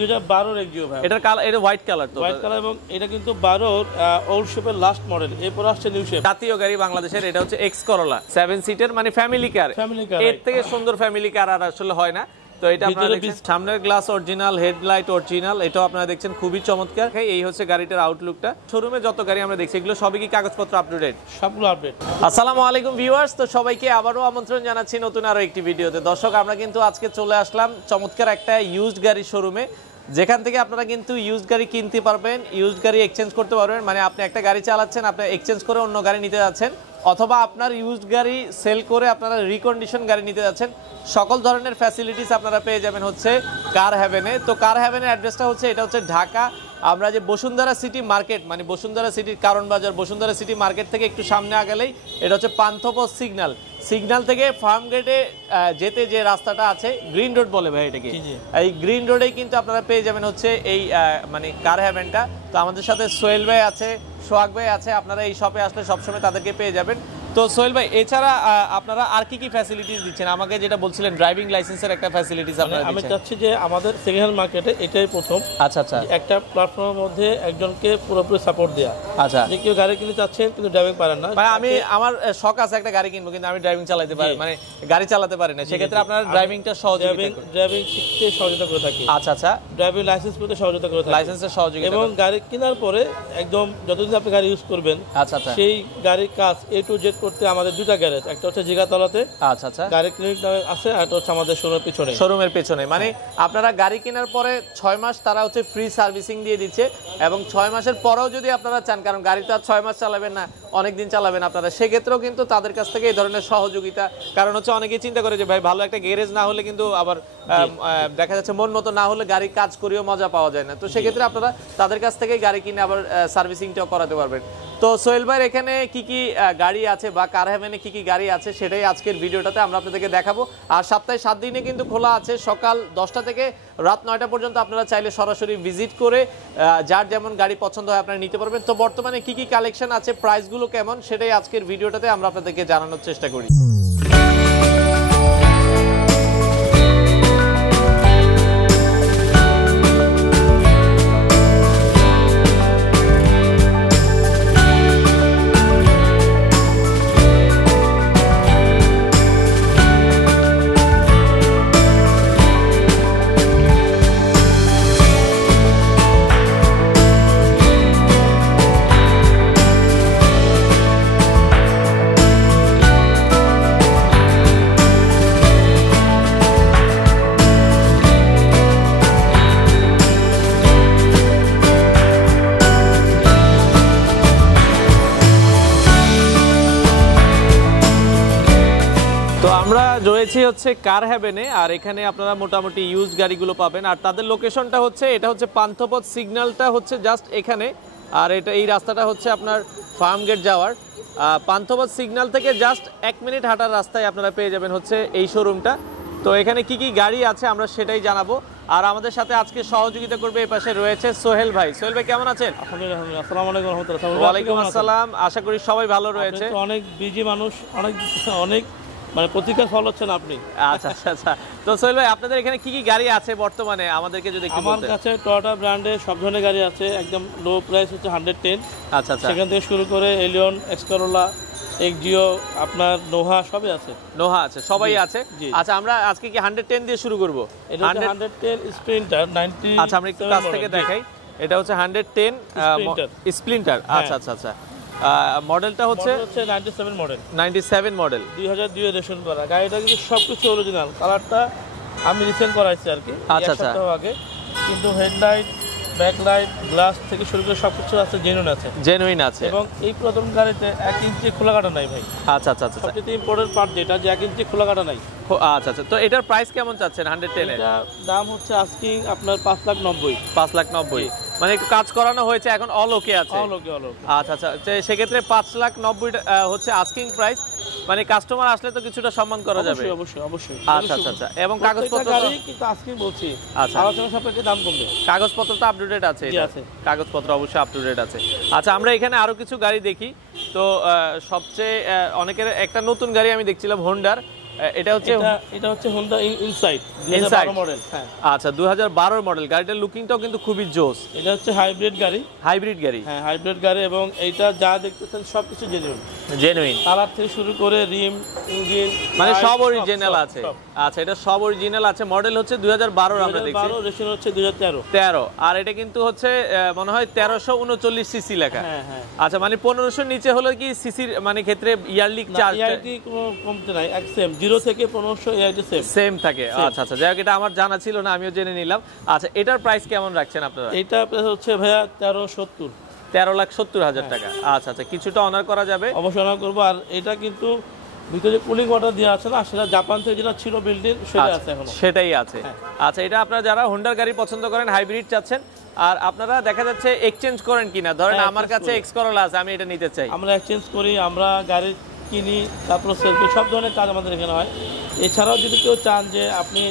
2012 Axio ভাই। এটার colour, এটা হোয়াইট কালার, তো হোয়াইট কালার, এবং এটা কিন্তু 12 ওল্ড শেপের লাস্ট মডেল। এরপর আসছে নিউ শেপ, জাতীয় গাড়ি বাংলাদেশের। এটা হচ্ছে এক্স করোলা 7 সিটের, মানে ফ্যামিলি কার। এর থেকে সুন্দর ফ্যামিলি কার আর আসলে হয় না। তো এটা আপনারা দেখছেন, সামনের গ্লাস অরিজিনাল, হেডলাইট অরিজিনাল, এটাও আপনারা দেখছেন খুবই চমৎকার। এই হচ্ছে গাড়িটার আউটলুকটা। শোরুমে যত গাড়ি আমরা দেখছি এগুলো সবই কি কাগজপত্র আপ টু ডেট? সবগুলো আপডেট। আসসালামু আলাইকুম ভিউয়ার্স, তো সবাইকে আবারও আমন্ত্রণ জানাচ্ছি নতুন আরো একটি ভিডিওতে। দর্শক, আমরা কিন্তু আজকে চলে আসলাম চমৎকার একটা ইউজড গাড়ি শোরুমে, যেখান থেকে আপনারা কিন্তু ইউজড গাড়ি কিনতে পারবেন, ইউজড গাড়ি এক্সচেঞ্জ করতে পারবেন। মানে আপনি একটা গাড়ি চালাচ্ছেন, আপনি এক্সচেঞ্জ করে অন্য গাড়ি নিতে যাচ্ছেন, অথবা আপনার ইউজড গাড়ি সেল করে আপনারা রিকন্ডিশন গাড়ি নিতে যাচ্ছেন, সকল ধরনের ফ্যাসিলিটিস আপনারা পেয়ে যাবেন হচ্ছে কার হেভেনে। তো কার হেভেনের অ্যাড্রেসটা হচ্ছে, এটা হচ্ছে ঢাকা, আমরা যে বসুন্ধরা সিটি মার্কেট, মানে বসুন্ধরা সিটির কারণ বাজার, বসুন্ধরা সিটি মার্কেট থেকে একটু সামনে আগালেই এটা হচ্ছে পান্থপথ সিগন্যাল। সিগন্যাল থেকে ফার্ম গেটে যেতে যে রাস্তাটা আছে, গ্রিন রোড বলে ভাই এটাকে, এই গ্রিন রোডেই কিন্তু আপনারা পেয়ে যাবেন হচ্ছে এই মানে কার হেভেনটা। তো আমাদের সাথে সোহেল ভাই আছে, সোহাগ ভাই আছে, আপনারা এই শপে আসলে সবসময় তাদেরকে পেয়ে যাবেন। তো সোহেল ভাই, এছাড়া আপনারা আর কি কি ফ্যাসিলিটিস দিচ্ছেন? আমাকে যেটা বলছিলেন ড্রাইভিং লাইসেন্সের একটা ফ্যাসিলিটিস আপনারা আমি চাচ্ছি যে আমাদের সেকেন্ড হ্যান্ড মার্কেটে এটাই প্রথম, আচ্ছা আচ্ছা, একটা প্ল্যাটফর্মের মধ্যে একজনকে পুরোপুরি সাপোর্ট দেয়া। আচ্ছা, যে কেউ গাড়ি কিনতে চাচ্ছেন কিন্তু ড্রাইভিং পারেন না, মানে আমি আমার শখ আছে একটা গাড়ি কিনবো, কিন্তু আমি ড্রাইভিং চালাতে পারি, মানে গাড়ি চালাতে পারি না, সেক্ষেত্রে আপনারা ড্রাইভিংটা ড্রাইভিং শিখতে সহযোগিতা করে থাকি। আচ্ছা আচ্ছা, ড্রাইভিং লাইসেন্স পেতে সহযোগিতা করে থাকি, লাইসেন্সের সহযোগিতা, এবং গাড়ি কেনার পরে একদম যতদিন আপনি গাড়ি ইউজ করবেন, আচ্ছা আচ্ছা, সেই গাড়ির কাজ এ টু জেড করতে আমাদের দুটা গ্যারেজ, একটা হচ্ছে জিগাতলাতে, আচ্ছা আচ্ছা, গাড়ি ক্লিনিক আছে, আর একটা হচ্ছে আমাদের শোরুমের পেছনে। মানে আপনারা গাড়ি কেনার পরে 6 মাস তারা হচ্ছে ফ্রি সার্ভিসিং দিয়ে দিচ্ছে, এবং 6 মাসের পরেও যদি আপনারা চান, কারণ গাড়ি তো আর 6 মাস চালাবেন না, অনেক দিন চালাবেন আপনারা, সেক্ষেত্রেও কিন্তু তাদের কাছ থেকে এই ধরনের সহযোগিতা। কারণ হচ্ছে অনেকেই চিন্তা করে যে ভাই ভালো একটা গ্যারেজ না হলে কিন্তু আবার দেখা যাচ্ছে মন মতো না হলে গাড়ি কাজ করেও মজা পাওয়া যায় না। তো সেক্ষেত্রে আপনারা তাদের কাছ থেকে গাড়ি কিনে আবার সার্ভিসিংটাও করাতে পারবেন। তো সোহেল ভাইয়ের এখানে কি কি গাড়ি আছে বা কার হেভেনে কি কি গাড়ি আছে সেটাই আজকের ভিডিওটাতে আমরা আপনাদেরকে দেখাবো। আর সপ্তাহে 7 দিনে কিন্তু খোলা আছে, সকাল 10টা থেকে রাত 9টা পর্যন্ত। আপনারা চাইলে সরাসরি ভিজিট করে যার যেমন গাড়ি পছন্দ হয় আপনারা নিতে পারবেন। তো বর্তমানে কি কি কালেকশন আছে, প্রাইসগুলো কেমন, সেটাই আজকের ভিডিওটাতে আমরা আপনাদেরকে জানানোর চেষ্টা করি। রয়েছে হচ্ছে কার হেভেনে, আর এখানে আপনারা মোটামুটি ইউজড গাড়িগুলো পাবেন। আর তাদের লোকেশনটা হচ্ছে, এটা হচ্ছে পান্থপথ সিগন্যালটা হচ্ছে জাস্ট এখানে, আর এটা এই রাস্তাটা হচ্ছে আপনার ফার্ম গেট যাওয়ার। পান্থপথ সিগন্যাল থেকে জাস্ট 1 মিনিট হাঁটার রাস্তায় আপনারা পেয়ে যাবেন হচ্ছে এই শোরুমটা। তো এখানে কি কি গাড়ি আছে আমরা সেটাই জানাবো। আর আমাদের সাথে আজকে সহযোগিতা করবে এই পাশে রয়েছে সোহেল ভাই। সোহেল ভাই কেমন আছেন? আলহামদুলিল্লাহ, আসসালামু আলাইকুম ওয়া রাহমাতুল্লাহ। ওয়া আলাইকুম আসসালাম, আশা করি সবাই ভালো রয়েছে। অনেক বিজি মানুষ, অনেক মানে প্রতিকার ফল হচ্ছেন আপনি। আচ্ছা আচ্ছা আচ্ছা, তো সোহেল ভাই আপনাদের এখানে কি কি গাড়ি আছে বর্তমানে আমাদেরকে যদি একটু বলতেন। আমার কাছে টয়োটা ব্র্যান্ডের সব ধরনের গাড়ি আছে, একদম লো প্রাইস হচ্ছে 110। আচ্ছা আচ্ছা, সেখান থেকে শুরু করে এলিয়ন, এক্স করোলা, এক্সিও, আপনার নোহা সবই আছে। নোহা আছে, সবাই আছে। আচ্ছা, আমরা আজকে কি 110 দিয়ে শুরু করব? এটা 110 স্প্রিন্টার 90। আচ্ছা, আমরা একটু কাছ থেকে দেখাই। এটা হচ্ছে 110 স্প্লিন্টার। আচ্ছা আচ্ছা আচ্ছা, মডেলটা হচ্ছে 97 মডেল। 97 মডেল, 2002 রেজিস্ট্রেশন করা। গাড়িটা কিন্তু সবকিছু অরিজিনাল, কালারটা আমি রিসেন্ট করাইছি আর কি, আচ্ছা আচ্ছা, আগে। কিন্তু হেডলাইট, ব্যাকলাইট, গ্লাস থেকে শুরু করে সবকিছু আছে, জেনুইন আছে। এবং এই প্রথম গাড়িতে 1 ইঞ্চি খোলা কাটা নাই ভাই। আচ্ছা আচ্ছা আচ্ছা, সবচেয়ে ইম্পর্টেন্ট পার্ট যেটা, যে 1 ইঞ্চি খোলা কাটা নাই। আচ্ছা আচ্ছা, তো এটার প্রাইস কেমন চাচ্ছেন 110 এর? এটা দাম হচ্ছে আস্কিং আপনার 5,90,000। 5,90,000, মানে একটু কাজ করানো হয়েছে, এখন অল ওকে আছে। অল ওকে। আচ্ছা আচ্ছা, সেক্ষেত্রে 5,90,000 হচ্ছে আস্কিং প্রাইস, মানে কাস্টমার আসলে তো কিছুটা সম্মান করা যাবে। অবশ্যই। আচ্ছা আচ্ছা আচ্ছা, এবং কাগজপত্র কিন্তু আস্কিং বলছি, আচ্ছা, আলোচনা সাপেক্ষে দাম কমবে। কাগজপত্র তো আপডেটেড আছে? কাগজপত্র অবশ্যই আপডেটেড আছে। আচ্ছা, আমরা এখানে আরো কিছু গাড়ি দেখি। তো সবচেয়ে অনেকের একটা নতুন গাড়ি আমি দেখছিলাম, হোন্ডার এটা হচ্ছে এটা হচ্ছে হোন্ডা ইনসাইড 2012 মডেল। হ্যাঁ আচ্ছা 2012 মডেল। গাড়িটার লুকিংটাও কিন্তু খুবই জোস। এটা হচ্ছে হাইব্রিড গাড়ি। হাইব্রিড গাড়ি, হ্যাঁ হাইব্রিড গাড়ি, এবং এইটা যা দেখতেছেন সবকিছু জেনুইন। কালার থেকে শুরু করে রিম ইঞ্জিন মানে সব অরিজিনাল আছে। আচ্ছা এটা সব অরিজিনাল আছে। মডেল হচ্ছে 2012 আমরা দেখছি। 2012, রেশন হচ্ছে 2013। আর এটা কিন্তু হচ্ছে মনে হয় 1339 সিসি লেখা। হ্যাঁ হ্যাঁ। আচ্ছা মানে 1500 নিচে হলো কি সিসির মানে ক্ষেত্রে ইয়ারলি চার্জ এআইটি কোনো কমতে নাই, এক সেম 0 থেকে 1500 এআইটি সেম থাকে। আচ্ছা আচ্ছা, যাই হোক এটা আমার জানা ছিল না, আমিও জেনে নিলাম। আচ্ছা এটার প্রাইস কেমন রাখছেন আপনারা? এটা প্রাইস হচ্ছে ভাইয়া 1370। 13,70,000 টাকা। আচ্ছা আচ্ছা, কিছুটা অনার করা যাবে, অবশ্যই অনার করবো। আর এটা কিন্তু ভিতরে কুলিং ওয়াটার দেওয়া আছে না, সেটা জাপান থেকে যেটা ছিল বিল্ডিং সেটা আছে এখনো, সেটাই আছে। আচ্ছা এটা আপনারা যারা হোন্ডার গাড়ি পছন্দ করেন, হাইব্রিড চাচ্ছেন, আর আপনারা দেখা যাচ্ছে এক্সচেঞ্জ করেন কিনা, ধরেন আমার কাছে এক্স করলা আছে, আমি এটা নিতে চাই, আমরা এক্সচেঞ্জ করি, আমরা গাড়ি কিনি, তারপর সেল করি, সব ধরনের কাজ আমাদের এখানে হয়। এছাড়াও যদি কেউ চান যে আপনি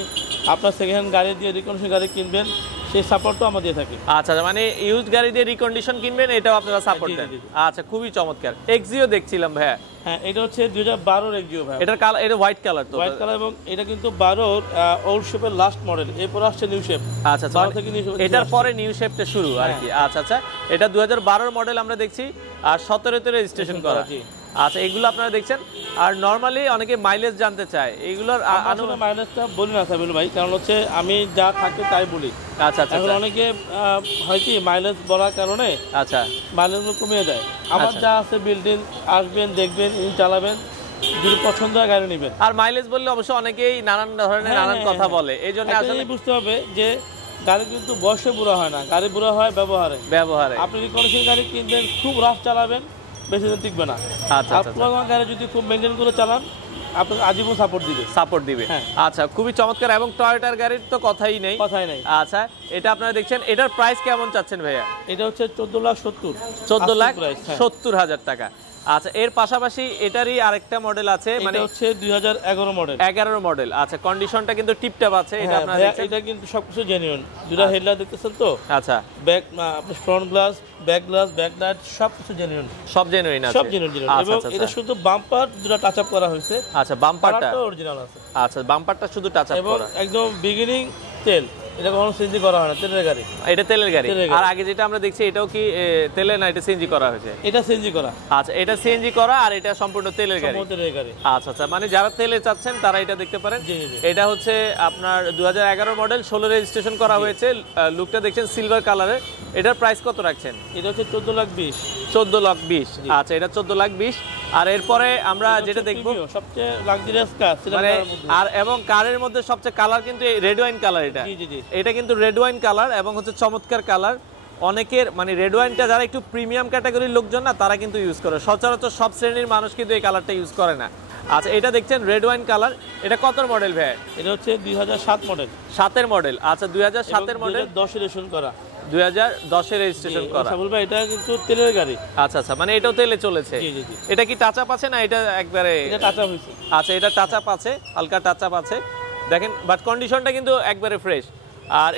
আপনার সেকেন্ড হ্যান্ড গাড়ি দিয়ে রিকন্ডিশন গাড়ি কিনবেন, সেই সাপোর্টও আমরা দিয়ে থাকি। আচ্ছা মানে ইউজ গাড়ি দিয়ে রিকন্ডিশন কিনবেন, এটাও আপনারা সাপোর্ট দেন। আচ্ছা খুবই চমৎকার। এক্সিও দেখছিলাম ভাইয়া। হ্যাঁ এটা হচ্ছে 2012 এক্সিও ভাই। এটার কালার, এটা হোয়াইট কালার, তো হোয়াইট কালার, এবং এটা কিন্তু 12 ওল্ড শেপের লাস্ট মডেল, এরপর আসছে নিউ শেপ। আচ্ছা 12 থেকে নিউ শেপ, এটার পরে নিউ শেপটা শুরু আর কি। আচ্ছা আচ্ছা, এটা 2012 মডেল আমরা দেখছি, আর 17 তে রেজিস্ট্রেশন করা। আচ্ছা এগুলো আপনারা দেখছেন। আর নরমালি অনেকে মাইলেজ জানতে চায়, এগুলোর মাইলেজটা বলি না সাবিল ভাই, কারণ হচ্ছে আমি যা থাকে তাই বলি। আচ্ছা আচ্ছা, এখন অনেকে হয় কি মাইলেজ বলার কারণে আচ্ছা মাইলেজ কমিয়ে দেয়। আমার যা আছে বিল্ডিং, আসবেন দেখবেন, চালাবেন, যদি পছন্দ হয় গাড়ি নেবেন। আর মাইলেজ বললে অবশ্য অনেকেই নানান ধরনের নানান কথা বলে, এই জন্য আসলে বুঝতে হবে যে গাড়ি কিন্তু বয়সে বুড়া হয় না, গাড়ি বুড়া হয় ব্যবহারে। আপনি রিকন্ডিশন গাড়ি কিনবেন, খুব রাফ চালাবেন, বেশি দিন টিকবে না। আচ্ছা আচ্ছা, আপনার গাড়ি যদি খুব মেনটেন করে চালান, আপনাকে আজীবন সাপোর্ট দিবে। আচ্ছা খুবই চমৎকার। এবং টয়োটার গাড়ির তো কথাই নেই। আচ্ছা এটা আপনারা দেখছেন, এটার প্রাইস কেমন চাচ্ছেন ভাইয়া? এটা হচ্ছে 14,70,000। 14,70,000 টাকা। আচ্ছা এর পাশাপাশি এটারই আরেকটা মডেল আছে, মানে হচ্ছে 2011 মডেল। 11 মডেল। আচ্ছা কন্ডিশনটা কিন্তু টিপটপ আছে। এটা আপনারা দেখছেন, এটা কিন্তু সবকিছু জেনুইন। দুটো হেডলাইট দেখতেছেন তো? আচ্ছা ব্যাক, আপনার ফ্রন্ট গ্লাস, ব্যাক লাইট সবকিছু জেনুইন, সব জেনুইন আছে, সব জেনুইন। এবং এটা শুধু বাম্পার দুটো টাচ আপ করা হয়েছে। আচ্ছা বাম্পারটা অরিজিনাল আছে। আচ্ছা বাম্পারটা শুধু টাচ আপ করা, এবং একদম বিগিনিং তেল, এটা কখনো সিএনজি করা হয় না, তেলের গাড়ি। এটা তেলের গাড়ি। আর আগে যেটা আমরা দেখছি এটাও কি তেলের না, এটা সিএনজি করা হয়েছে? এটা সিএনজি করা। আচ্ছা এটা সিএনজি করা, আর এটা সম্পূর্ণ তেলের গাড়ি। আচ্ছা আচ্ছা, মানে যারা তেলে চাচ্ছেন তারা এটা দেখতে পারেন। এটা হচ্ছে আপনার 2011 মডেল, 16 রেজিস্ট্রেশন করা হয়েছে। লুকটা দেখছেন সিলভার কালারের। এটার প্রাইস কত রাখছেন? এটা হচ্ছে 14,20,000। 14,20,000। আচ্ছা এটা 14,20,000। আর এরপরে আমরা যেটা দেখব সবচেয়ে লাক্সারিয়াস কার, মানে আর এবং কারের মধ্যে সবচেয়ে কালার কিন্তু রেড ওয়াইন কালার। এটা কিন্তু রেড ওয়াইন কালার এবং হচ্ছে চমৎকার কালার। অনেকের মানে রেড ওয়াইনটা যারা একটু প্রিমিয়াম ক্যাটাগরির লোকজন না, তারা কিন্তু ইউজ করে। সচরাচর সব শ্রেণীর মানুষ কিন্তু এই কালারটা ইউজ করে না। আচ্ছা এটা দেখছেন রেড ওয়াইন কালার। এটা কত মডেল ভাই? এটা হচ্ছে 2007 মডেল। 7 মডেল। আচ্ছা 2007 মডেল, 10 রেজিস্ট্রেশন করা। 2010 রেজিস্ট্রেশন করা। বলবে এটা কিন্তু তেলের গাড়ি। আচ্ছা আচ্ছা, মানে এটাও তেলে চলেছে। এটা কি টাচ আপ আছে না এটা একবারে? এটা টাচ আপ হইছে। আচ্ছা এটা টাচ আপ আছে, হালকা টাচ আপ আছে দেখেন, বাট কন্ডিশনটা কিন্তু একবারে ফ্রেশ। আর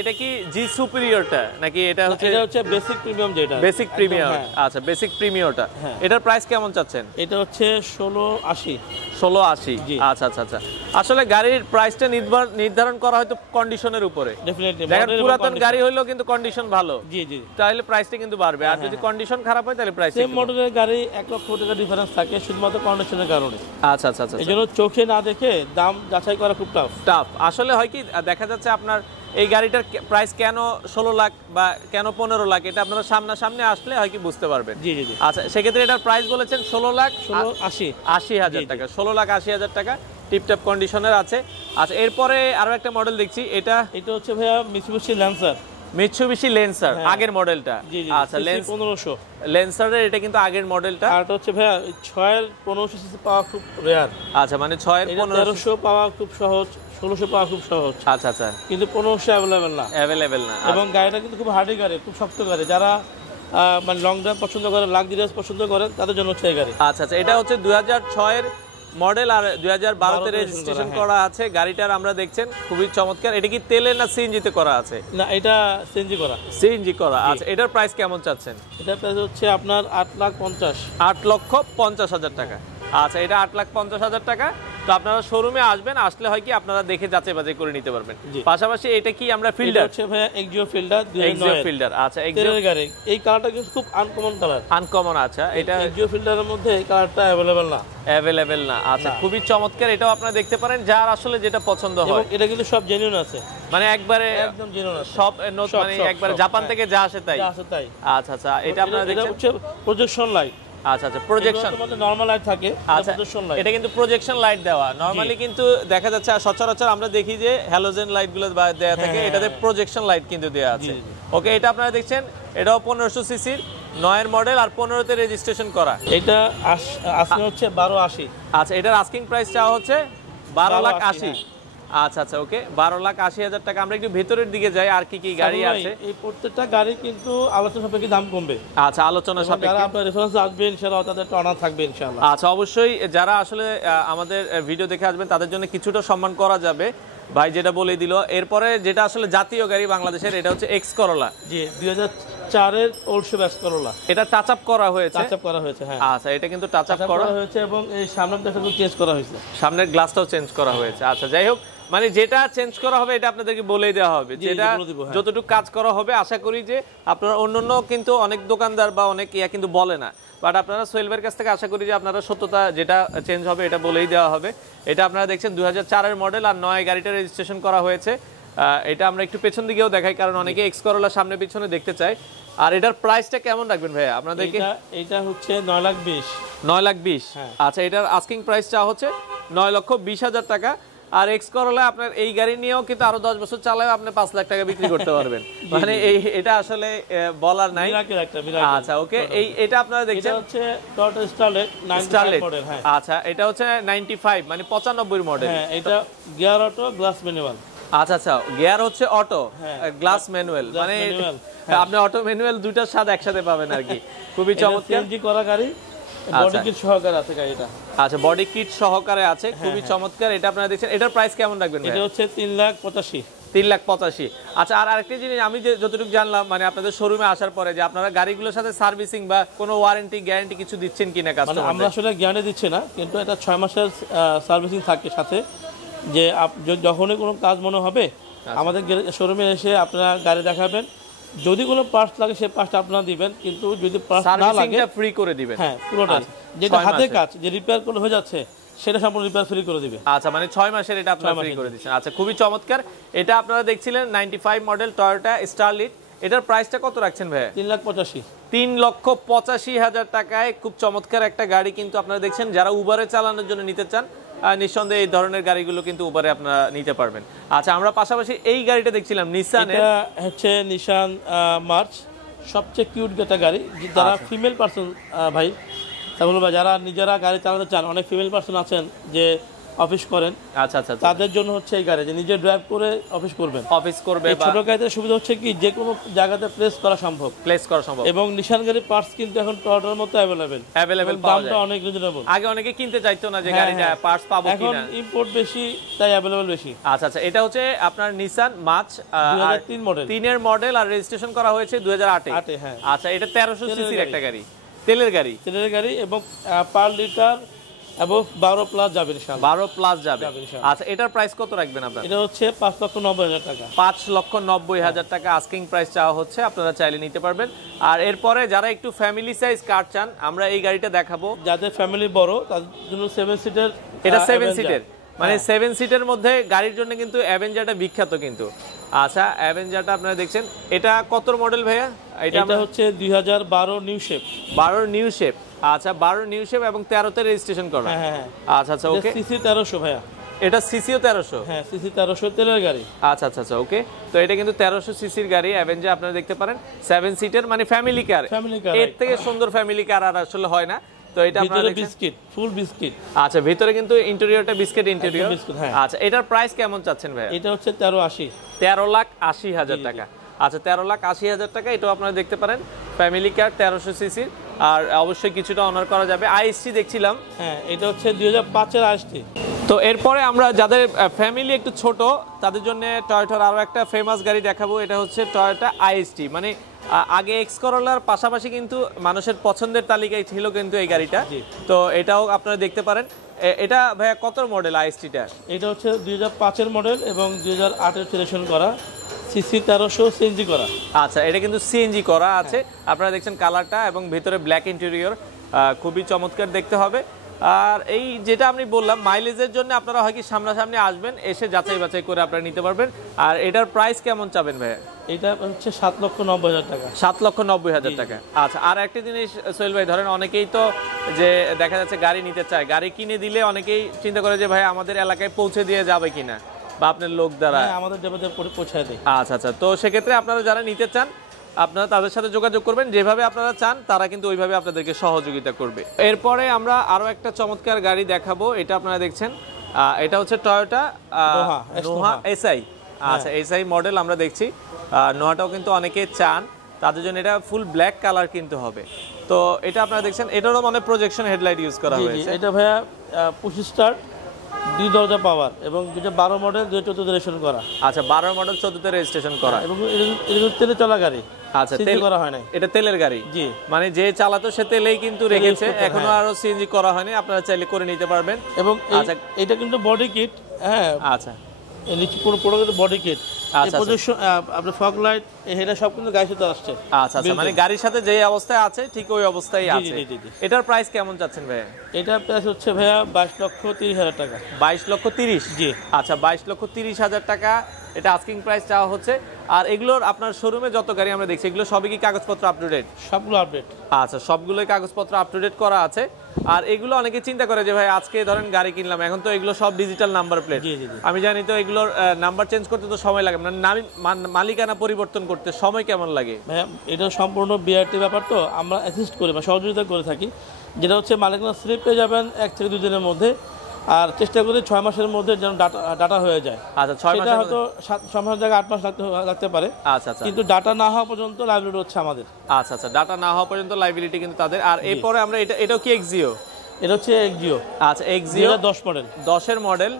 এটা কি জি সুপিরিয়রটা নাকি এটা হচ্ছে বেসিক প্রিমিয়াম? যেটা বেসিক প্রিমিয়াম। আচ্ছা বেসিক প্রিমিয়ামটা। এটার প্রাইস কেমন চাচ্ছেন? এটা হচ্ছে 16,80। 16,80। আচ্ছা আচ্ছা আচ্ছা, আসলে গাড়ির প্রাইসটা নির্ধারণ করা হয়তো কন্ডিশনের উপরে। ডেফিনেটলি দেখেন পুরাতন গাড়ি হইলেও কিন্তু কন্ডিশন ভালো, জি জি, তাহলে প্রাইসটা কিন্তু বাড়বে। আর যদি কন্ডিশন খারাপ হয় তাহলে প্রাইস সেম মডেলের গাড়ি 1 লক্ষ টাকা ডিফারেন্স থাকে শুধুমাত্র কন্ডিশনের কারণে। আচ্ছা আচ্ছা আচ্ছা, এজন্য চোখে না দেখে দাম যাচাই করা খুব টাফ। আসলে হয় কি দেখা যাচ্ছে আপনার এই গাড়িটার প্রাইস কেন 16 লাখ বা কেন 15 লাখ, এটা আপনারা সামনাসামনি আসলে হয় কি বুঝতে পারবেন। জি জি জি। আচ্ছা সেক্ষেত্রে এটার প্রাইস বলেছেন 16,80,000 টাকা। 16,80,000 টাকা টিপটপ কন্ডিশনের আছে। আচ্ছা এরপরে আরো একটা মডেল দেখছি, এটা হচ্ছে ভাইয়া মিৎসুবিশি ল্যান্সার আগের মডেলটা। আচ্ছা 1500 ল্যান্সারের, এটা কিন্তু আগের মডেলটা। আর এটা হচ্ছে ভাইয়া 6 এর 1500 সিসি পাওয়া খুব রেয়ার। আচ্ছা মানে 6 এর 1500 পাওয়া খুব সহজ, 1600 পাওয়া খুব সহজ। আচ্ছা আচ্ছা, কিন্তু 1500 অ্যাভেলেবেল না। এবং গাড়িটা কিন্তু খুব হার্ডি গাড়ি, খুব শক্ত গাড়ি। যারা মানে লং ড্রাইভ পছন্দ করে, লাক্সারিয়াস পছন্দ করে, তাদের জন্য হচ্ছে এই গাড়ি। আচ্ছা আচ্ছা, এটা হচ্ছে 2006 এর মডেল আর 2012 তে রেজিস্ট্রেশন করা আছে। গাড়িটার আমরা দেখছেন খুবই চমৎকার। এটা কি তেলে না সিএনজি তে করা আছে? না এটা সিএনজি করা। সিএনজি করা। আচ্ছা এটার প্রাইস কেমন চাচ্ছেন? এটার প্রাইস হচ্ছে আপনার 8,50,000 8,50,000 টাকা। আচ্ছা এটা 8,50,000 টাকা তো আপনারা শোরুমে আসবেন, আসলে হয় কি আপনারা দেখে যাচাই বাছাই করে নিতে পারবেন। জি। পাশাপাশি এটা কি আমরা এটা ফিল্ডার হচ্ছে ভাইয়া এক্সিও ফিল্ডার এক্সিও ফিল্ডার। আচ্ছা এক্সিও তেলের গাড়ি, এই কালারটা কিন্তু খুব আনকমন কালার, আনকমন। আচ্ছা এটা এক্সিও ফিল্ডারের মধ্যে এই কালারটা অ্যাভেলেবেল না, অ্যাভেলেবেল না। আচ্ছা না। খুবই চমৎকার, এটাও আপনারা দেখতে পারেন যার আসলে যেটা পছন্দ এবং হয়। এটা কিন্তু সব জেনুইন আছে, মানে একবারে একদম জেনুইন আছে, সব সব, মানে সব, একবারে সব, জাপান হ্যাঁ। থেকে যা আসে তাই। যা আছে তাই। আচ্ছা আচ্ছা এটা আপনারা এটা দেখছেন হচ্ছে প্রজেকশন লাইট। আচ্ছা আচ্ছা প্রজেকশন, তোমাদের নরমাল লাইট থাকে, আচ্ছা প্রজেকশন লাইট। এটা কিন্তু প্রজেকশন লাইট দেওয়া। নরমালি কিন্তু দেখা যাচ্ছে সচরাচর আমরা দেখি যে হ্যালোজেন লাইট গুলো দেওয়া থাকে, হ্যাঁ, এটাতে প্রজেকশন লাইট কিন্তু দেওয়া আছে। জি, জি। ওকে এটা আপনারা দেখছেন, এটাও 1500 সিসির 9 মডেল আর 15তে রেজিস্ট্রেশন করা। এটা আসলে হচ্ছে 1280। আচ্ছা এটার আস্কিং প্রাইস চাওয়া হচ্ছে 12,80,000। হ্যাঁ। আচ্ছা আচ্ছা ওকে 12,80,000 টাকা। আমরা একটু ভেতরের দিকে যাই, আর কি কি গাড়ি ভাই, আছে। এই প্রত্যেকটা গাড়ি কিন্তু আলোচনা সাপেক্ষে দাম কমবে। আচ্ছা আলোচনা এবং যারা সাপেক্ষে। আপনার রেফারেন্স আসবে ইনশাআল্লাহ তাদের একটা অনার থাকবে ইনশাআল্লাহ। আচ্ছা অবশ্যই যারা আসলে আমাদের ভিডিও দেখে আসবেন তাদের জন্য কিছুটা সম্মান করা যাবে, ভাই যেটা বলে দিল। এরপরে যেটা আসলে জাতীয় গাড়ি বাংলাদেশের, এটা হচ্ছে এক্স করোলা। জি 2004 এর ওল্ড শেপ এক্স করোলা, এটা টাচ আপ করা হয়েছে। টাচ আপ করা হয়েছে, হ্যাঁ আচ্ছা এটা কিন্তু টাচ আপ টাচ আপ করা করা হয়েছে এবং এই সামনের দেখো চেঞ্জ করা হয়েছে, সামনের গ্লাসটাও চেঞ্জ করা হয়েছে। আচ্ছা যাই হোক, মানে যেটা চেঞ্জ করা হবে এটা আপনাদেরকে বলেই দেওয়া হবে, জি, যেটা বলে দিব, হ্যাঁ। যতটুকু কাজ করা হবে। আশা করি যে আপনারা অন্যান্য কিন্তু অনেক দোকানদার বা অনেক কিন্তু বলে না, বাট আপনারা সোহেল কাছ থেকে আশা করি যে আপনারা সত্যতা যেটা চেঞ্জ হবে এটা বলেই দেওয়া হবে। এটা আপনারা দেখছেন 2004 এর মডেল আর 9 গাড়িটা রেজিস্ট্রেশন করা হয়েছে। এটা আমরা একটু পেছন দিকেও দেখাই, কারণ অনেকে এক্স করোলা সামনে পিছনে দেখতে চায়। আর এটার প্রাইসটা কেমন রাখবেন ভাইয়া আপনাদেরকে? এটা হচ্ছে 9,20,000। 9,20,000। হ্যাঁ। আচ্ছা এটার আস্কিং প্রাইস চা হচ্ছে 9,20,000 টাকা। আর এক্স করোলা আপনার এই গাড়ি নিয়েও কিন্তু আরো 10 বছর চালায় আপনি 5 লাখ টাকা বিক্রি করতে পারবেন। মানে এটা আসলে বলার নাই। মিরাকেল একটা মিরাকেল। আচ্ছা ওকে এটা আপনারা দেখছেন, এটা হচ্ছে টয়োটা স্টারলেট 95 মডেল, হ্যাঁ আচ্ছা এটা হচ্ছে 95 মানে 95 মডেল। হ্যাঁ এটা গিয়ার অটো গ্লাস ম্যানুয়াল। আচ্ছা আচ্ছা গিয়ার হচ্ছে অটো হ্যাঁ, গ্লাস ম্যানুয়াল, মানে manual, আপনি অটো ম্যানুয়াল দুইটার স্বাদ একসাথে পাবেন আর কি। খুবই চমৎকার। সিএনজি করা গাড়ি, বডি কিট সহকারে আছে গাড়িটা। আচ্ছা বডি কিট সহকারে আছে, খুবই চমৎকার। এটা আপনারা দেখছেন, এটার প্রাইস কেমন রাখবেন? এটা হচ্ছে 3,85,000। 3,85,000। আচ্ছা আর আরেকটা জিনিস আমি যে যতটুকু জানলাম, মানে আপনাদের শোরুমে আসার পরে যে আপনারা গাড়িগুলোর সাথে সার্ভিসিং বা কোনো ওয়ারেন্টি গ্যারান্টি কিছু দিচ্ছেন কিনা মানে কাস্টমারদের? আমরা আসলে গ্যারান্টি দিচ্ছি না, কিন্তু এটা 6 মাসের সার্ভিসিং থাকে সাথে, যে যখনই কোনো কাজ মনে হবে আমাদের শোরুমে এসে আপনারা গাড়ি দেখাবেন, যদি কোনো পার্টস লাগে সেই পার্টসটা আপনারা দিবেন, কিন্তু যদি পার্টস না লাগে সার্ভিসিংটা ফ্রি করে দিবেন। হ্যাঁ পুরোটাই, যেটা হাতে কাজ যে রিপেয়ার করলে হয়ে যাচ্ছে সেটা সম্পূর্ণ রিপেয়ার ফ্রি করে দিবে। আচ্ছা মানে 6 মাসের এটা আপনারা ফ্রি করে দিচ্ছেন। আচ্ছা খুবই চমৎকার। এটা আপনারা দেখছিলেন 95 মডেল টয়োটা স্টারলিট। এটার প্রাইসটা কত রাখছেন ভাইয়া? 3,85,000। 3,85,000 টাকায় খুব চমৎকার একটা গাড়ি কিন্তু আপনারা দেখছেন। যারা উবারে চালানোর জন্য নিতে চান, নিঃসন্দেহে এই ধরনের গাড়িগুলো কিন্তু উবারে আপনারা নিতে পারবেন। আচ্ছা আমরা পাশাপাশি এই গাড়িটা দেখছিলাম নিসানের, এটা হচ্ছে নিশান মার্চ, সবচেয়ে কিউট একটা গাড়ি। যারা ফিমেল পার্সন ভাই, তাহলে যারা নিজেরা গাড়ি চালাতে চান, অনেক ফিমেল পার্সন আছেন যে অফিস করেন, আচ্ছা আচ্ছা তাদের জন্য হচ্ছে এই গাড়ি, যে নিজে ড্রাইভ করে অফিস করবেন। অফিস করবে এই বা ছোট গাড়িতে সুবিধা হচ্ছে কি যে কোনো জায়গাতে প্লেস করা সম্ভব, প্লেস করা সম্ভব, এবং নিশান গাড়ির পার্টস কিন্তু এখন টয়োটার মতো অ্যাভেলেবেল পাওয়া দামটা যায়। অনেক রিজনেবল। আগে অনেকে কিনতে চাইতো না যে গাড়িটা পার্টস পাবো এখন কিনা, ইম্পোর্ট বেশি তাই অ্যাভেলেবল বেশি। আচ্ছা আচ্ছা এটা হচ্ছে আপনার নিসান মার্চ 2003 মডেল, 3 মডেল আর রেজিস্ট্রেশন করা হয়েছে 2008 8 হ্যাঁ। আচ্ছা এটা 1300 সিসির একটা গাড়ি, তেলের গাড়ি এবং পার লিটার অ্যাবভ 12 প্লাস যাবে ইনশাআল্লাহ। 12 প্লাস যাবে। ইনশাআল্লাহ। আচ্ছা এটার প্রাইস কত রাখবেন আপনারা? এটা হচ্ছে 5,90,000 টাকা। 5,90,000 টাকা আস্কিং প্রাইস চাওয়া হচ্ছে, আপনারা চাইলে নিতে পারবেন। আর এরপরে যারা একটু ফ্যামিলি সাইজ কার চান, আমরা এই গাড়িটা দেখাবো। যাদের ফ্যামিলি বড় তাদের জন্য 7 সিটের, এটা 7 সিটের, মানে 7 সিটের মধ্যে গাড়ির জন্য কিন্তু অ্যাভেঞ্জারটা বিখ্যাত কিন্তু। আচ্ছা অ্যাভেঞ্জারটা আপনারা দেখছেন, এটা কত মডেল ভাইয়া? এটা হচ্ছে 2012 নিউ শেপ। 12 new shape. আচ্ছা 12 নিউ শেপ এবং 13তে রেজিস্ট্রেশন করা। হ্যাঁ। আচ্ছা আচ্ছা ওকে। সিসি 1300 ভাইয়া। এটা সিসিও 1300। হ্যাঁ সিসি 1300 তেলের গাড়ি। আচ্ছা আচ্ছা আচ্ছা ওকে। তো এটা কিন্তু 1300 সিসির গাড়ি অ্যাভেঞ্জার, আপনারা দেখতে পারেন 7 সিটের, মানে ফ্যামিলি কার। এর থেকে সুন্দর ফ্যামিলি কার আর আসলে হয় না। তো এটা আপনারা বিস্কিট, ফুল বিস্কিট। আচ্ছা ভিতরে কিন্তু ইন্টেরিয়রটা বিস্কিট ইন্টেরিয়র। হ্যাঁ। আচ্ছা এটার প্রাইস কেমন চাচ্ছেন ভাই? এটা হচ্ছে 1380। 13,80,000 টাকা। আচ্ছা 13,80,000 টাকা, এটাও আপনারা দেখতে পারেন ফ্যামিলি কার 1300 সিসি। আর অবশ্যই কিছুটা অনার করা যাবে। আইএসটি দেখছিলাম, হ্যাঁ এটা হচ্ছে 2005 এর আইএসটি। তো এরপরে আমরা যাদের ফ্যামিলি একটু ছোট তাদের জন্য টয়োটার আরো একটা ফেমাস গাড়ি দেখাবো। এটা হচ্ছে টয়োটা আইএসটি, মানে আগে এক্স করোলার পাশাপাশি কিন্তু মানুষের পছন্দের তালিকায় ছিল কিন্তু এই গাড়িটা। তো এটাও আপনারা দেখতে পারেন। এটা ভাইয়া কত মডেল আইএসটিটা? এটা হচ্ছে 2005-এর মডেল এবং 2008-এর রেজিস্ট্রেশন করা, সিসি 1300 সিএনজি করা। আচ্ছা, এটা কিন্তু সিএনজি করা আছে। আপনারা দেখছেন কালারটা এবং ভিতরে ব্ল্যাক ইন্টেরিয়র, খুবই চমৎকার দেখতে হবে। আর এই যেটা আমি বললাম মাইলেজের জন্য আপনারা হয় কি সামনাসামনি আসবেন, এসে যাচাই বাছাই করে আপনারা নিতে পারবেন। আর এটার প্রাইস কেমন চাবেন ভাইয়া? এটা হচ্ছে 7,90,000 টাকা। 7,90,000 টাকা। আচ্ছা, আর একটা জিনিস সোহেল ভাই, ধরেন অনেকেই তো যে দেখা যাচ্ছে গাড়ি নিতে চায়, গাড়ি কিনে দিলে অনেকেই চিন্তা করে যে ভাই আমাদের এলাকায় পৌঁছে দিয়ে যাবে কিনা বা আপনার লোক দ্বারা। আমাদের দেবতার পৌঁছায় দেয়। আচ্ছা আচ্ছা, তো সেক্ষেত্রে আপনারা যারা নিতে চান আপনারা তাদের সাথে যোগাযোগ করবেন, যেভাবে আপনারা চান তারা কিন্তু ওইভাবে আপনাদেরকে সহযোগিতা করবে। এরপরে আমরা আরো একটা চমৎকার গাড়ি দেখাবো, এটা আপনারা দেখছেন, এটা হচ্ছে টয়োটা নোহা এসআই। আচ্ছা, এসআই মডেল আমরা দেখছি। নোহাটাও কিন্তু অনেকে চান, তাদের জন্য এটা ফুল ব্ল্যাক কালার কিন্তু হবে। তো এটা আপনারা দেখছেন, এটারও মানে প্রজেকশন হেডলাইট ইউজ করা হয়েছে। এটা ভাইয়া 25 স্টার, 2 দরজা পাওয়ার এবং 2012 মডেল, 2014 রেজিস্ট্রেশন করা। আচ্ছা, 12 মডেল 14তে রেজিস্ট্রেশন করা এবং এটা তেলে চলা গাড়ি। আচ্ছা, তেল করা হয় না, এটা তেলের গাড়ি। জি, মানে যে চালাতো সে তেলেই কিন্তু রেখেছে, এখনো আরো সিএনজি করা হয়নি, আপনারা চাইলে করে নিতে পারবেন। এবং এটা কিন্তু বডি কিট। হ্যাঁ, আচ্ছা, নিচে পুরো বডি কিট, আপনার ফগ লাইট, হেডা সব কিন্তু গাড়ির সাথে আসছে। আচ্ছা আচ্ছা, মানে গাড়ির সাথে যে অবস্থায় আছে ঠিক ওই অবস্থায় আছে। এটার প্রাইস কেমন চাচ্ছেন ভাইয়া? এটার প্রাইস হচ্ছে ভাইয়া 22,30,000 টাকা। 22,30,000? জি। আচ্ছা, 22,30,000 টাকা এটা আস্কিং প্রাইস চাওয়া হচ্ছে। আর এগুলোর আপনার শোরুমে যত গাড়ি আমরা দেখছি এগুলো সবই কি কাগজপত্র আপ টু ডেট? সবগুলো আপডেট। আচ্ছা, সবগুলোই কাগজপত্র আপ টু ডেট করা আছে। আর এগুলো অনেকে চিন্তা করে যে ভাই আজকে ধরেন গাড়ি কিনলাম, এখন তো এগুলো সব ডিজিটাল নাম্বার প্লেট। আমি জানি তো এগুলোর নাম্বার চেঞ্জ করতে তো সময় লাগে, মানে মালিকানা পরিবর্তন করতে সময় কেমন লাগে? ভাইয়া এটা সম্পূর্ণ বিআরটি ব্যাপার, তো আমরা অ্যাসিস্ট করি বা সহযোগিতা করে থাকি। যেটা হচ্ছে মালিকানা স্লিপ পেয়ে যাবেন 1 থেকে 2 দিনের মধ্যে, আর চেষ্টা করি 6 মাসের মধ্যে যেন ডাটা হয়ে যায়। আচ্ছা, 6 মাস, হয়তো 6 মাসের জায়গায় 8 মাস লাগতে পারে। আচ্ছা আচ্ছা, কিন্তু ডাটা না হওয়া পর্যন্ত লাইবিলিটি হচ্ছে আমাদের। আচ্ছা আচ্ছা, ডাটা না হওয়া পর্যন্ত লাইবিলিটি কিন্তু তাদের। আর এরপরে আমরা এটাও কি এক্সিও? এটা হচ্ছে এক্সিও। আচ্ছা, এক্সিও 10 মডেল, 10-এর মডেল।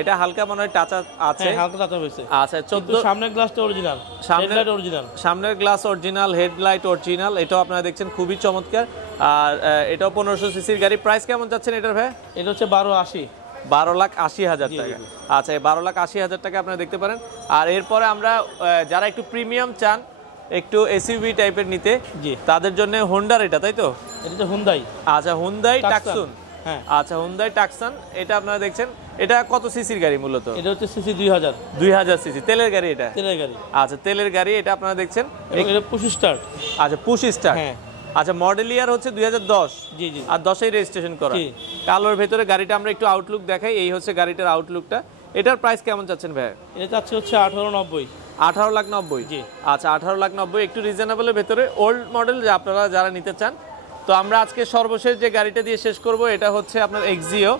এটা হালকা মনে হয় টাচ আছে। হ্যাঁ, হালকা টাচ হয়েছে। আচ্ছা, 14। সামনের গ্লাসটা অরিজিনাল, হেডলাইট অরিজিনাল, সামনের গ্লাস অরিজিনাল, হেডলাইট অরিজিনাল। এটাও আপনারা দেখছেন খুবই চমৎকার। আর এটাও 1500 সিসির গাড়ি। প্রাইস কেমন যাচ্ছেন এটার ভাই? এটা হচ্ছে 12,80। 12,80,000 টাকা। আচ্ছা, এই 12,80,000 টাকা আপনারা দেখতে পারেন। আর এরপরে আমরা যারা একটু প্রিমিয়াম চান, একটু এসইউভি টাইপের নিতে, তাদের জন্য হোন্ডার এটা, তাই তো? এটা হুন্ডাই। আচ্ছা, হুন্ডাই টাকসুন। হ্যাঁ, আচ্ছা, হুন্ডাই টাকসান। এটা আপনারা দেখছেন, এটা কত সিসির গাড়ি মূলত? এটা হচ্ছে সিসি 2000। 2000 সিসি তেলের গাড়ি এটা? তেলের গাড়ি। আচ্ছা, তেলের গাড়ি এটা আপনারা দেখছেন। এটা 25 স্টার। আচ্ছা, 25 স্টার। হ্যাঁ, আচ্ছা, মডেল ইয়ার হচ্ছে 2010। জি জি। আর 10-এই রেজিস্ট্রেশন করা। কালোর ভেতরে গাড়িটা আমরা একটু আউটলুক দেখাই। এই হচ্ছে গাড়িটার আউটলুকটা। এটার প্রাইস কেমন চাচ্ছেন ভাই? এটা চাচ্ছে হচ্ছে 18,90। 18,90,000? জি। আচ্ছা, 18,90,000 একটু রিজনেবলের ভেতরে, ওল্ড মডেল যে আপনারা যারা নিতে চান। তো আমরা আজকে সর্বশেষ যে গাড়িটা দিয়ে শেষ করব এটা হচ্ছে আপনার এক্সিও।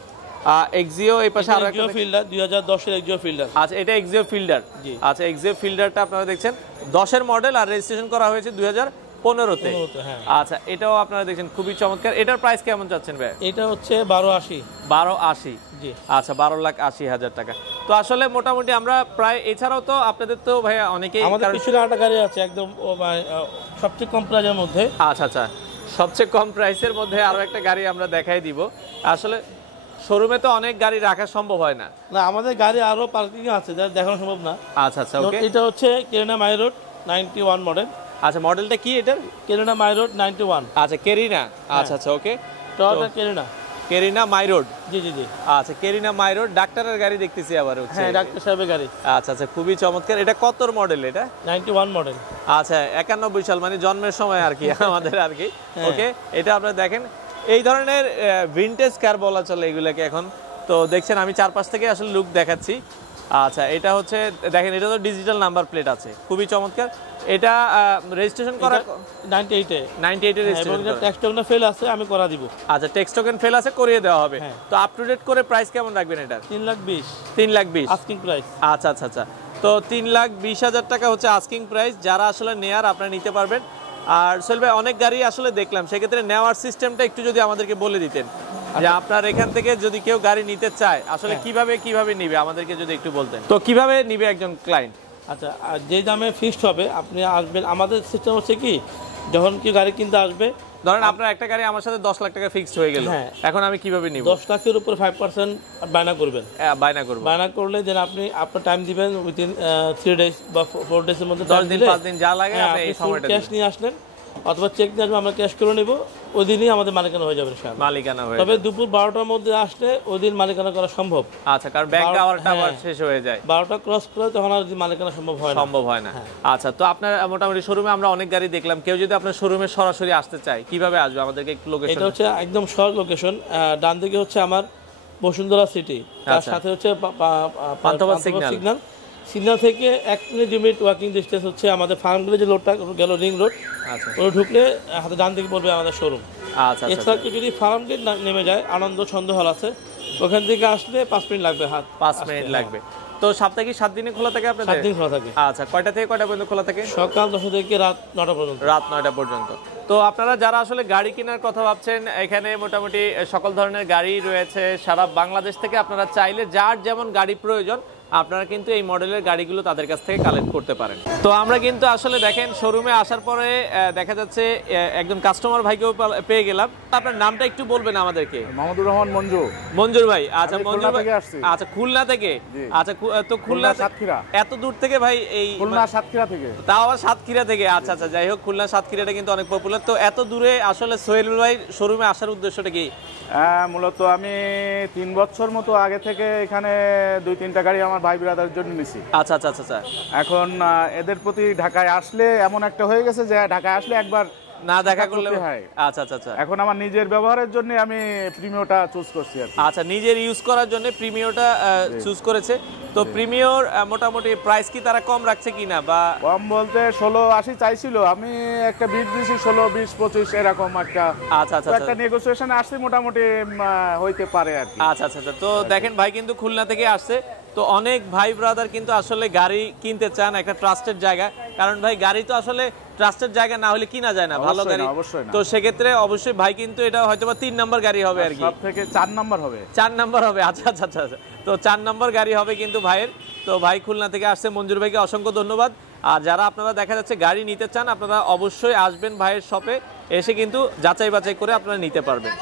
এক্সিও এই পাশে আরো একটা ফিল্ডার, 2010-এর এক্সিও ফিল্ডার। আচ্ছা, এটা এক্সিও ফিল্ডার। আচ্ছা, এক্সিও ফিল্ডারটা আপনারা দেখছেন 10-এর মডেল আর রেজিস্ট্রেশন করা হয়েছে 2015-তে। আচ্ছা, এটাও আপনারা দেখছেন খুবই চমৎকার। এটার প্রাইস কেমন চাচ্ছেন ভাই? এটা হচ্ছে 12,80। 12,80? জি। আচ্ছা, 12,80,000 টাকা। তো আসলে মোটামুটি আমরা প্রায়, এছাড়াও তো আপনাদের তো ভাই অনেকেই, আমাদের পিছনে একটা গাড়ি আছে একদম সবচেয়ে কম প্রাইসের মধ্যে। আচ্ছা আচ্ছা, সবচেয়ে কম প্রাইসের মধ্যে আরো একটা গাড়ি আমরা দেখাই দিব। আসলে শোরুমে তো অনেক গাড়ি রাখা সম্ভব হয় না। না, আমাদের গাড়ি আরো পার্কিং আছে যা দেখানো সম্ভব না। আচ্ছা আচ্ছা, ওকে। এটা হচ্ছে কেরিনা মাইরোড 91 মডেল। আচ্ছা, মডেলটা কি এটার? কেরিনা মাইরোড 91। আচ্ছা, কেরিনা। আচ্ছা আচ্ছা, ওকে। টয়োটা কেরিনা মাইরোড। জি জি জি। আচ্ছা, কেরিনা মাইরোড। ডাক্তারের গাড়ি দেখতেছি আবার হচ্ছে। হ্যাঁ, ডাক্তার সাহেবের গাড়ি। আচ্ছা আচ্ছা, খুবই চমৎকার। এটা কতর মডেল? এটা 91 মডেল। আচ্ছা, 91 সাল, মানে জন্মের সময় আর কি আমাদের আর কি। ওকে, এটা আপনারা দেখেন এই ধরনের ভিনটেজ কার বলা চলে এগুলাকে এখন। তো দেখছেন আমি চারপাশ থেকে আসলে লুক দেখাচ্ছি। আচ্ছা, এটা হচ্ছে দেখেন, এটা তো ডিজিটাল নাম্বার প্লেট আছে, খুবই চমৎকার। এটা রেজিস্ট্রেশন করা 98-এ। 98-এ রেজিস্ট্রেশন করা। ট্যাক্স টোকেন ফেল আছে, আমি করা দিব। আচ্ছা, ট্যাক্স টোকেন ফেল আছে, করিয়ে দেওয়া হবে। তো আপ টু ডেট করে প্রাইস কেমন রাখবেন এটা? 3,20,000। 3,20,000 আস্কিং প্রাইস। আচ্ছা আচ্ছা আচ্ছা, তো 3,20,000 টাকা হচ্ছে আস্কিং প্রাইস। যারা আসলে নেয়ার আপনারা নিতে পারবেন। আর সোহেল ভাই, অনেক গাড়ি আসলে দেখলাম, সেক্ষেত্রে নেওয়ার সিস্টেমটা একটু যদি আমাদেরকে বলে দিতেন, যে আপনার এখান থেকে যদি কেউ গাড়ি নিতে চায় আসলে কিভাবে নিবে, আমাদেরকে যদি একটু বলতেন। তো কিভাবে নিবে একজন ক্লায়েন্ট? আচ্ছা, যে দামে ফিক্সড হবে আপনি আসবেন। আমাদের সিস্টেম হচ্ছে কি, যখন কেউ গাড়ি কিনতে আসবে ধরেন আপনার একটা গাড়ি আমার সাথে 10 লাখ টাকা ফিক্সড হয়ে গেল, হ্যাঁ। এখন আমি কিভাবে নিব? 10 লাখের উপর 5% বায়না করবেন। বায়না করব। বায়না করলে যেন আপনি আপনার টাইম দিবেন উইদিন 3 ডেজ বা 4 ডেজের মধ্যে 10 দিন 5 দিন যা লাগে আপনি এই সময়টা ক্যাশ নিয়ে আসলেন অথবা চেক দিয়ে আসবেন, আমরা ক্যাশ করে নেব, ওই দিনই আমাদের মালিকানা হয়ে যাবে ইনশাআল্লাহ। মালিকানা হয়ে তবে দুপুর 12টার মধ্যে আসলে ওই দিন মালিকানা করা সম্ভব। আচ্ছা, কারণ ব্যাংক আওয়ারটা আবার শেষ হয়ে যায়। 12টা ক্রস করে তখন আর মালিকানা সম্ভব হয় না। আচ্ছা, তো আপনার মোটামুটি শোরুমে আমরা অনেক গাড়ি দেখলাম, কেউ যদি আপনার শোরুমে সরাসরি আসতে চায় কিভাবে আসবে? আমাদেরকে একটু লোকেশন। এটা হচ্ছে একদম সহজ লোকেশন। ডান দিকে হচ্ছে আমার বসুন্ধরা সিটি, তার সাথে হচ্ছে পান্থপথ সিগন্যাল। সিগন্যাল থেকে 1 মিনিট 2 মিনিট ওয়াকিং ডিস্টেন্স হচ্ছে আমাদের ফার্মগুলো যে রোডটা গেল রিং রোড। আচ্ছা, ওটা ঢুকলে হাতে ডান দিকে পড়বে আমাদের শোরুম। আচ্ছা। এছাড়া যদি ফার্ম গেট নেমে যায়, আনন্দ ছন্দ হল আছে, ওখান থেকে আসলে 5 মিনিট লাগবে। 5 মিনিট লাগবে। তো সপ্তাহে কি 7 দিনে খোলা থাকে আপনাদের? 7 দিন খোলা থাকে। আচ্ছা, কয়টা থেকে কয়টা পর্যন্ত খোলা থাকে? সকাল 10টা থেকে রাত 9টা পর্যন্ত। রাত 9টা পর্যন্ত। তো আপনারা যারা আসলে গাড়ি কেনার কথা ভাবছেন, এখানে মোটামুটি সকল ধরনের গাড়ি রয়েছে সারা বাংলাদেশ থেকে। আপনারা চাইলে যার যেমন গাড়ি প্রয়োজন আপনারা কিন্তু এই মডেলের গাড়িগুলো তাদের কাছ থেকে কালেক্ট করতে পারেন। তো আমরা কিন্তু আসলে দেখেন শোরুমে আসার পরে দেখা যাচ্ছে একজন কাস্টমার ভাইকেও পেয়ে গেলাম। আপনার নামটা একটু বলবেন আমাদেরকে? মাহমুদুর রহমান মঞ্জু। মঞ্জুর ভাই। আচ্ছা, মঞ্জুর ভাই। আচ্ছা, খুলনা থেকে। আচ্ছা, তো খুলনা সাতক্ষীরা। এত দূর থেকে ভাই? এই খুলনা সাতক্ষীরা থেকে। তাও আবার সাতক্ষীরা থেকে? আচ্ছা, যাই হোক, খুলনা সাতক্ষীরাটা কিন্তু অনেক পপুলার। তো এত দূরে আসলে সোহেল ভাই শোরুমে আসার উদ্দেশ্যটা কি? মূলত আমি 3 বছর মতো আগে থেকে এখানে 2-3টা গাড়ি আমার ভাই ব্রাদারের জন্য নিছি। আচ্ছা। এখন এদের প্রতি ঢাকায় আসলে এমন একটা হয়ে গেছে যে ঢাকায় আসলে একবার না দেখা করলে হয়। আচ্ছা। এখন আমার নিজের ব্যবহারের জন্য আমি প্রিমিওটা চুজ করছি আর কি। আচ্ছা, নিজের ইউজ করার জন্য প্রিমিওটা চুজ করেছে। তো প্রিমিওর মোটামুটি প্রাইস কি তারা কম রাখছে কিনা? বা কম বলতে 1680 চাইছিল, আমি একটা বিট দিয়েছি 16, 20, 25 এরকম একটা। আচ্ছা। একটা নেগোসিয়েশনে আসছে, মোটামুটি হইতে পারে আর কি। আচ্ছা। তো দেখেন ভাই কিন্তু খুলনা থেকে আসছে। তো অনেক ভাই ব্রাদার কিন্তু আসলে গাড়ি কিনতে চান একটা ট্রাস্টেড জায়গা, কারণ ভাই গাড়ি তো আসলে ট্রাস্টেড জায়গা না হলে কিনা যায় না ভালো গাড়ি। তো সেক্ষেত্রে অবশ্যই ভাই কিন্তু এটা হয়তোবা 3 নাম্বার গাড়ি হবে আর কি। সব থেকে 4 নাম্বার হবে। 4 নাম্বার হবে। আচ্ছা। তো 4 নাম্বার গাড়ি হবে কিন্তু ভাইয়ের। তো ভাই খুলনা থেকে আসছে, মঞ্জুর ভাইকে অসংখ্য ধন্যবাদ। আর যারা আপনারা দেখা যাচ্ছে গাড়ি নিতে চান, আপনারা অবশ্যই আসবেন ভাইয়ের শপে, এসে কিন্তু যাচাই বাছাই করে আপনারা নিতে পারবেন।